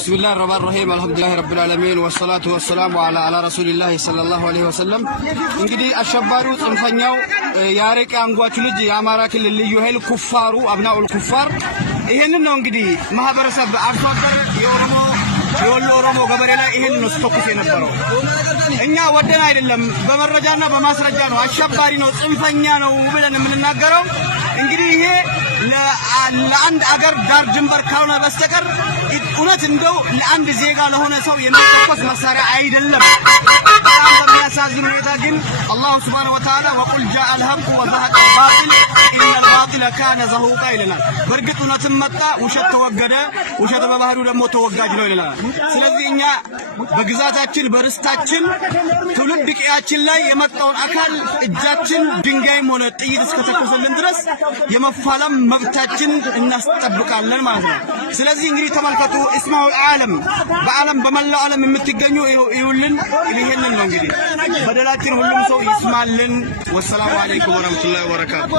بسم الله الرحمن الرحيم الحمد لله رب العالمين والصلاة والسلام على رسول الله صلى الله عليه وسلم እንግዲህ አሸባሪው ጽንፈኛው ያሬቅ አንጓቹ ልጅ የአማራ ክልል ልዩ ኃይል ኩፋሩ አብናኡል ኩፋር ይሄንን ነው እንግዲህ ማህበረሰብ አርሶ አደር የወሎ ኦሮሞ ገበሬ ላይ ይሄንን ነው ስተኩስ የነበረው። እኛ ወደን አይደለም በመረጃና በማስረጃ ነው አሸባሪ ነው ጽንፈኛ ነው ብለን የምንናገረው። እንግዲህ ይሄ ለአንድ አገር ዳር ድንበር ካልሆነ በስተቀር እውነት እንደው ለአንድ ዜጋ ለሆነ ሰው የሚተኮስ መሳሪያ አይደለም። በሚያሳዝን ሁኔታ ግን አላህ ሱብሓነሁ ወተዓላ ወቁል ጃአል ሐቅ ወዘሀቀ ባጢል ኢነል ባጢለ ካነ ዘሁቃ ይለናል። በእርግጥ እውነትም መጣ፣ ውሸት ተወገደ፣ ውሸት በባህሪው ደግሞ ተወጋጅ ነው ይለናል። ስለዚህ እኛ በግዛታችን በርስታችን ትውልድ ቀያችን ላይ የመጣውን አካል እጃችን ድንጋይም ሆነ ጥይት እስከተኮሰልን ድረስ የመፋለም መብታችን እናስጠብቃለን ማለት ነው። ስለዚህ እንግዲህ ተመልከቱ፣ እስማው ዓለም በዓለም በመላው ዓለም የምትገኙ ይሁልን ይሄንን ነው እንግዲህ በደላችን ሁሉም ሰው ይስማልን። ወሰላሙ አለይኩም ወራህመቱላሂ ወበረካቱ።